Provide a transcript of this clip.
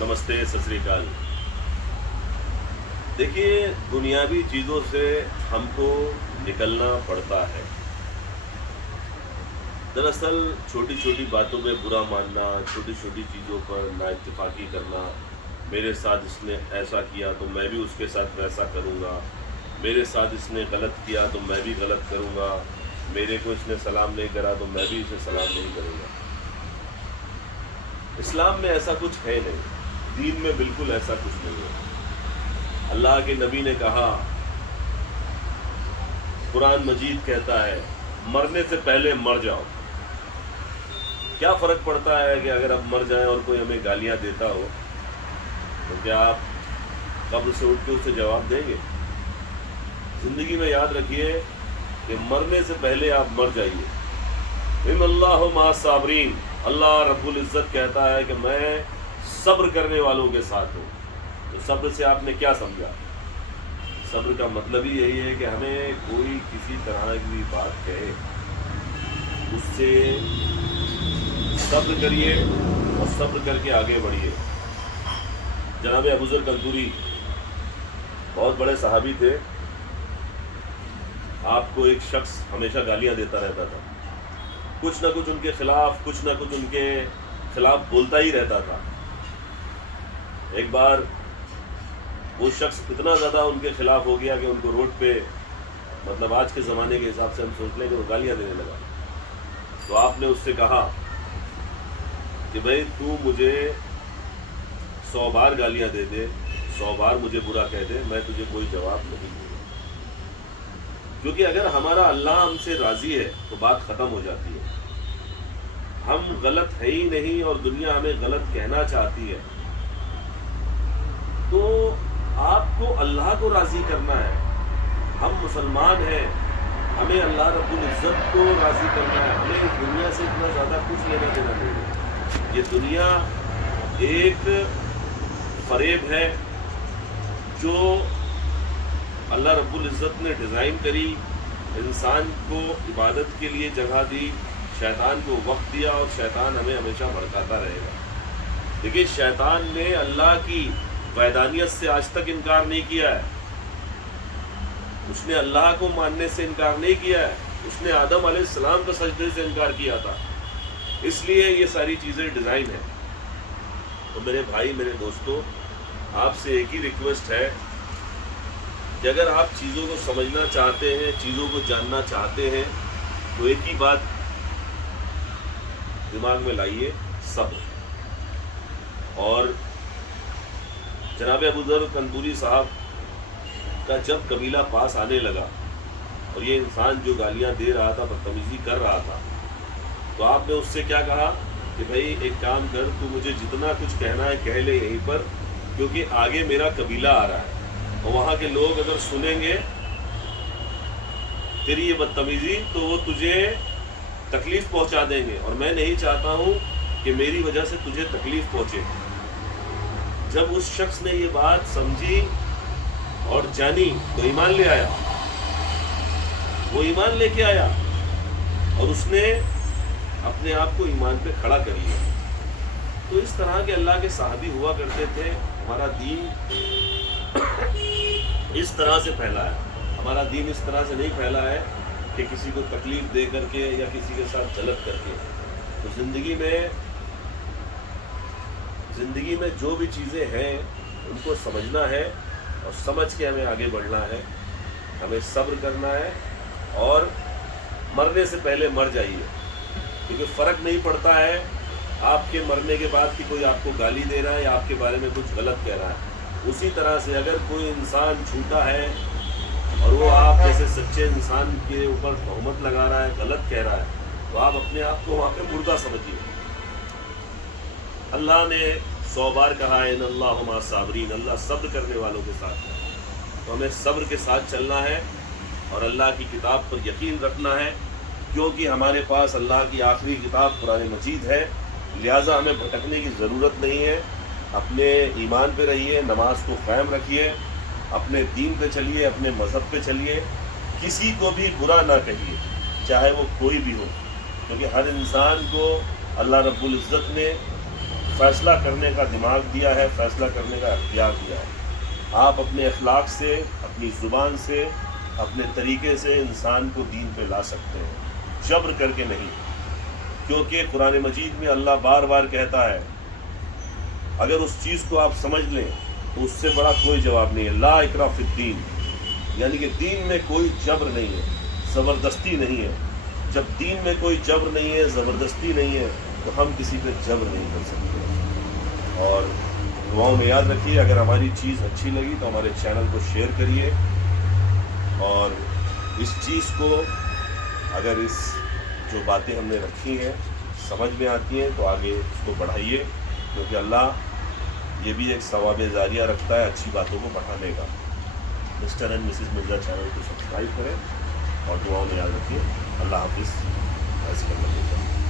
नमस्ते, सत श्री अकाल। देखिए, दुनियावी चीज़ों से हमको निकलना पड़ता है। दरअसल छोटी छोटी बातों में बुरा मानना, छोटी छोटी चीज़ों पर नाइत्तेफाकी करना, मेरे साथ इसने ऐसा किया तो मैं भी उसके साथ वैसा करूँगा, मेरे साथ इसने गलत किया तो मैं भी गलत करूँगा, मेरे को इसने सलाम नहीं करा तो मैं भी इसे सलाम नहीं करूँगा। इस्लाम में ऐसा कुछ है नहीं, दीन में बिल्कुल ऐसा कुछ नहीं है। अल्लाह के नबी ने कहा, कुरान मजीद कहता है, मरने से पहले मर जाओ। क्या फ़र्क पड़ता है कि अगर आप मर जाएं और कोई हमें गालियां देता हो तो क्या आप कब्र से उठ के उसे जवाब देंगे? ज़िंदगी में याद रखिए कि मरने से पहले आप मर जाइए। इन्नल्लाह मअस साबिरीन, अल्लाह रब्बुल इज़्ज़त कहता है कि मैं सब्र करने वालों के साथ हूँ। तो सब्र से आपने क्या समझा? सब्र का मतलब ही यही है कि हमें कोई किसी तरह की बात कहे, उससे सब्र करिए और सब्र करके आगे बढ़िए। जनाब अबू ज़र कंदूरी बहुत बड़े सहाबी थे। आपको एक शख्स हमेशा गालियाँ देता रहता था, कुछ ना कुछ उनके खिलाफ, कुछ ना कुछ उनके खिलाफ बोलता ही रहता था। एक बार वो शख्स इतना ज़्यादा उनके खिलाफ हो गया कि उनको रोड पे, मतलब आज के ज़माने के हिसाब से हम सोच लें कि वो गालियाँ देने लगा। तो आपने उससे कहा कि भाई तू मुझे 100 बार गालियाँ दे दे, 100 बार मुझे बुरा कह दे, मैं तुझे कोई जवाब नहीं दूंगा। क्योंकि अगर हमारा अल्लाह हमसे राज़ी है तो बात ख़त्म हो जाती है। हम गलत है ही नहीं और दुनिया हमें गलत कहना चाहती है, तो आपको अल्लाह को राज़ी करना है। हम मुसलमान हैं, हमें अल्लाह रब्बुल इज़्ज़त को राज़ी करना है। हमें इस दुनिया से इतना ज़्यादा कुछ लेना देना नहीं है। ये दुनिया एक फरेब है जो अल्लाह रब्बुल इज़्ज़त ने डिज़ाइन करी, इंसान को इबादत के लिए जगह दी, शैतान को वक्त दिया और शैतान हमें हमेशा भड़काता रहेगा। देखिए, शैतान ने अल्लाह की वैदानियत से आज तक इनकार नहीं किया है, उसने अल्लाह को मानने से इनकार नहीं किया है, उसने आदम अलैहिस्सलाम के सजदे से इनकार किया था। इसलिए ये सारी चीज़ें डिज़ाइन है। तो मेरे भाई, मेरे दोस्तों, आपसे एक ही रिक्वेस्ट है कि अगर आप चीज़ों को समझना चाहते हैं, चीज़ों को जानना चाहते हैं, तो एक ही बात दिमाग में लाइए, सब्र। और जनाब अबू ज़र कंदूरी साहब का जब कबीला पास आने लगा और ये इंसान जो गालियां दे रहा था, बदतमीजी कर रहा था, तो आपने उससे क्या कहा कि भाई एक काम कर, तू मुझे जितना कुछ कहना है कह ले यहीं पर, क्योंकि आगे मेरा कबीला आ रहा है और वहाँ के लोग अगर सुनेंगे तेरी ये बदतमीजी तो वो तुझे तकलीफ़ पहुँचा देंगे और मैं नहीं चाहता हूँ कि मेरी वजह से तुझे तकलीफ़ पहुँचे। जब उस शख्स ने ये बात समझी और जानी तो ईमान ले आया, वो ईमान लेके आया और उसने अपने आप को ईमान पे खड़ा कर लिया। तो इस तरह के अल्लाह के सहाबी हुआ करते थे। हमारा दीन इस तरह से फैला है, हमारा दीन इस तरह से नहीं फैला है कि किसी को तकलीफ़ दे करके या किसी के साथ जलत करके। तो ज़िंदगी में जो भी चीज़ें हैं उनको समझना है और समझ के हमें आगे बढ़ना है, हमें सब्र करना है और मरने से पहले मर जाइए। क्योंकि फ़र्क नहीं पड़ता है आपके मरने के बाद कि कोई आपको गाली दे रहा है या आपके बारे में कुछ गलत कह रहा है। उसी तरह से अगर कोई इंसान झूठा है और वो आप जैसे सच्चे इंसान के ऊपर तहमत लगा रहा है, गलत कह रहा है, तो आप अपने आप को वहाँ पे मुर्दा समझिए। अल्लाह ने 100 बार कहा है, इन्नल्लाह मअस साबिरीन, अल्लाह सब्र करने वालों के साथ है। तो हमें सब्र के साथ चलना है और अल्लाह की किताब पर यकीन रखना है, क्योंकि हमारे पास अल्लाह की आखिरी किताब कुरान मजीद है। लिहाजा हमें भटकने की ज़रूरत नहीं है। अपने ईमान पे रहिए, नमाज को क़ायम रखिए, अपने दीन पे चलिए, अपने मज़हब पे चलिए, किसी को भी बुरा ना कहिए, चाहे वो कोई भी हो, क्योंकि हर इंसान को अल्लाह रब्बुल इज़्ज़त ने فیصلہ کرنے کا دماغ دیا ہے، فیصلہ کرنے کا اختیار دیا ہے۔ آپ اپنے اخلاق سے، اپنی زبان سے، اپنے طریقے سے انسان کو دین پہ لا سکتے ہیں، جبر کر کے نہیں، کیونکہ قرآن مجید میں اللہ بار بار کہتا ہے اگر اس چیز کو آپ سمجھ لیں تو اس سے بڑا کوئی جواب نہیں ہے، لا اکراہ فی الدین، یعنی کہ دین میں کوئی جبر نہیں ہے، زبردستی نہیں ہے۔ جب دین میں کوئی جبر نہیں ہے، زبردستی نہیں ہے، تو ہم کسی پہ جبر نہیں کر سکتے۔ اور دعاؤں میں یاد رکھیے، اگر ہماری چیز اچھی لگی تو ہمارے چینل کو شیئر کریے، اور اس چیز کو اگر اس جو باتیں ہم نے رکھی ہیں سمجھ میں آتی ہیں تو آگے اس کو بڑھائیے، کیونکہ اللہ یہ بھی ایک ثواب جاریہ رکھتا ہے اچھی باتوں کو بڑھانے کا۔ Mister and Mrs Mirza channel کو سبسکرائب کریں اور دعاؤں میں یاد رکھیے۔ اللہ حافظ۔ ایسے کرنا